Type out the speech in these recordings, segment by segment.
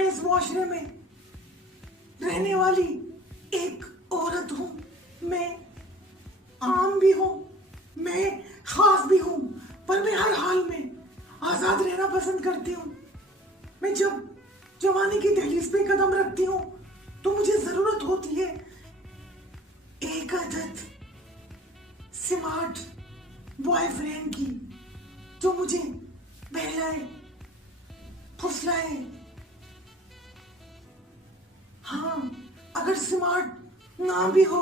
मैं इस मुआशरे में रहने वाली एक औरत हूँ। मैं आम भी हूँ, मैं खास भी हूँ, पर मैं हर हाल में आजाद रहना पसंद करती हूँ। मैं जब जवानी की दहलीज पे कदम रखती हूँ तो मुझे जरूरत होती है एक आदत स्मार्ट बॉयफ्रेंड की, जो मुझे बहलाए फुसलाए। हाँ, अगर स्मार्ट ना भी हो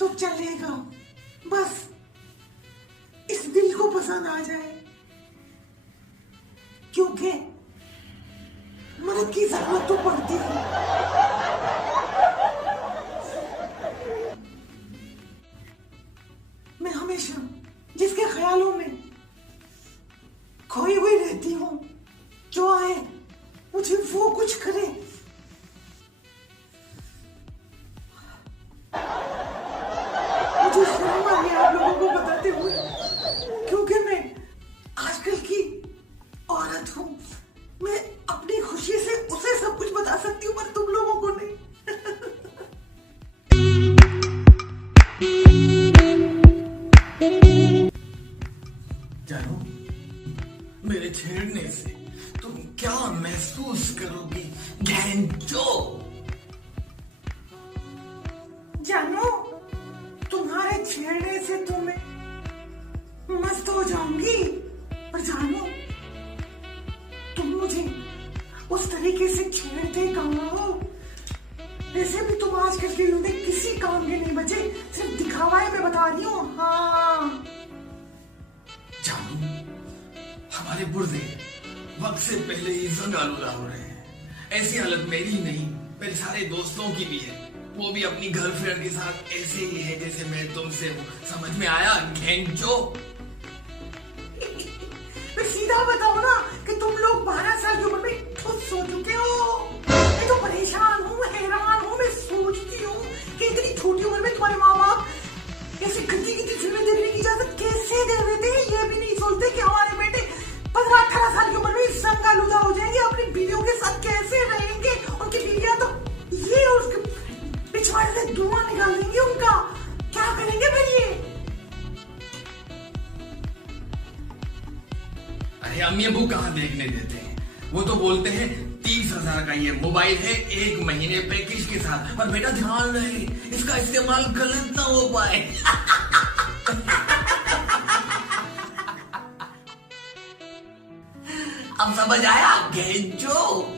तो चलेगा, बस इस दिल को पसंद आ जाए, क्योंकि मदद की जरूरत तो पड़ती है। मैं हमेशा जिसके ख्यालों में खोई हुई रहती हूँ, जो आए मुझे वो कुछ करे। मुझे शर्म आ रही है आप लोगों को बताते हुए, क्योंकि मैं आजकल की औरत हूँ। मैं अपनी खुशी से उसे सब कुछ बता सकती हूँ, पर तुम लोगों को नहीं। जानू, मेरे छेड़ने से तुम क्या महसूस करोगी? घैंचो! जानू, तुम्हारे छेड़ने से तो मैं मस्त हो जाऊंगी, पर जानू तुम मुझे उस तरीके से छेड़ते कहाँ हो? वैसे भी तुम आजकल के युग में किसी काम के नहीं बचे, सिर्फ दिखावा में बता रही हूँ। हाँ जानू, हमारे बुर्दे वक्त से पहले ही जंग आलूदा हो रहे हैं। ऐसी हालत मेरी नहीं, मेरे सारे दोस्तों की भी है। वो भी अपनी गर्लफ्रेंड के साथ ऐसे ही है जैसे मैं तुमसे हूँ। समझ में आया? घैंचो! मैं सीधा बताओ ना कि तुम लोग 12 साल की उम्र में खुद सो चुके हो। मैं तो परेशान हूँ, हैरान हूँ। मैं सोचती हूँ कि इतनी छोटी उम्र में तुम्हारे माँ बाप ऐसी गंदी फिल्में देखने की इजाजत कैसे दे देते हैं। ये भी नहीं सोचते कि हमारे बेटे 15-18 साल की उम्र में जंग आलूदा हो जाएंगे, अपनी बीवियों के साथ कैसे रहेंगे। उनकी बीवियां तो ये उसके पिछवाड़े से धुआं निकाल देंगे उनका। क्या करेंगे फिर ये? अरे अम्मी अबू कहाँ देखने देते हैं? वो तो बोलते हैं 30,000 का ये मोबाइल है, 1 महीने पैकेज के साथ। पर बेटा ध्यान रहे, इसका इस्तेमाल गलत ना हो पाए। अब समझ आया? घैंचो!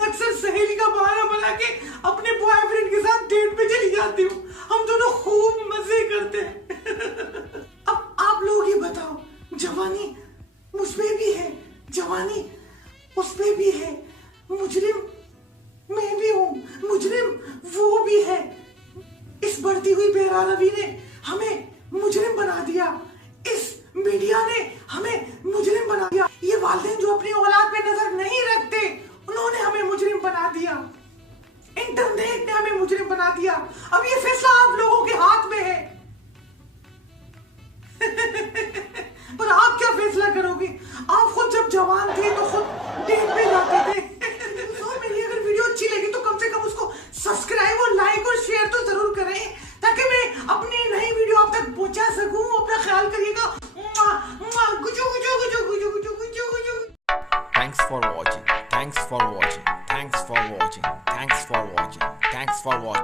अक्सर सहेली का बहाना बना के अपने बॉयफ्रेंड के साथ डेट पे चली जाती हूँ। हम दोनों खूब मजे करते हैं। अब आप लोग ये बताओ, जवानी मुझमें भी है, जवानी उसमें भी है, मुजरिम मैं भी हूँ, मुजरिम वो भी है। इस बढ़ती हुई बेरारवी ने हमें मुजरिम बना दिया। इस मीडिया ने हमें मुजरिम बना दिया। ये वालिदैन जो अपनी औलाद पे नजर नहीं रखते, उन्होंने हमें मुजरिम बना दिया। इंटरनेट ने हमें मुजरिम बना दिया। अब ये फैसला आप लोगों के हाथ में है। पर आप क्या फैसला करोगे? आप खुद जब जवान थे तो खुद डेट पे जाते थे। तो मेरी अगर वीडियो अच्छी लगी तो कम से कम उसको सब्सक्राइब और लाइक और शेयर तो जरूर करें, ताकि मैं अपनी नई वीडियो आप तक पहुंचा सकूं। अपना ख्याल करिएगा। Thanks for watching. Thanks for watching. Thanks for watching. Thanks for watching. Thanks for watching.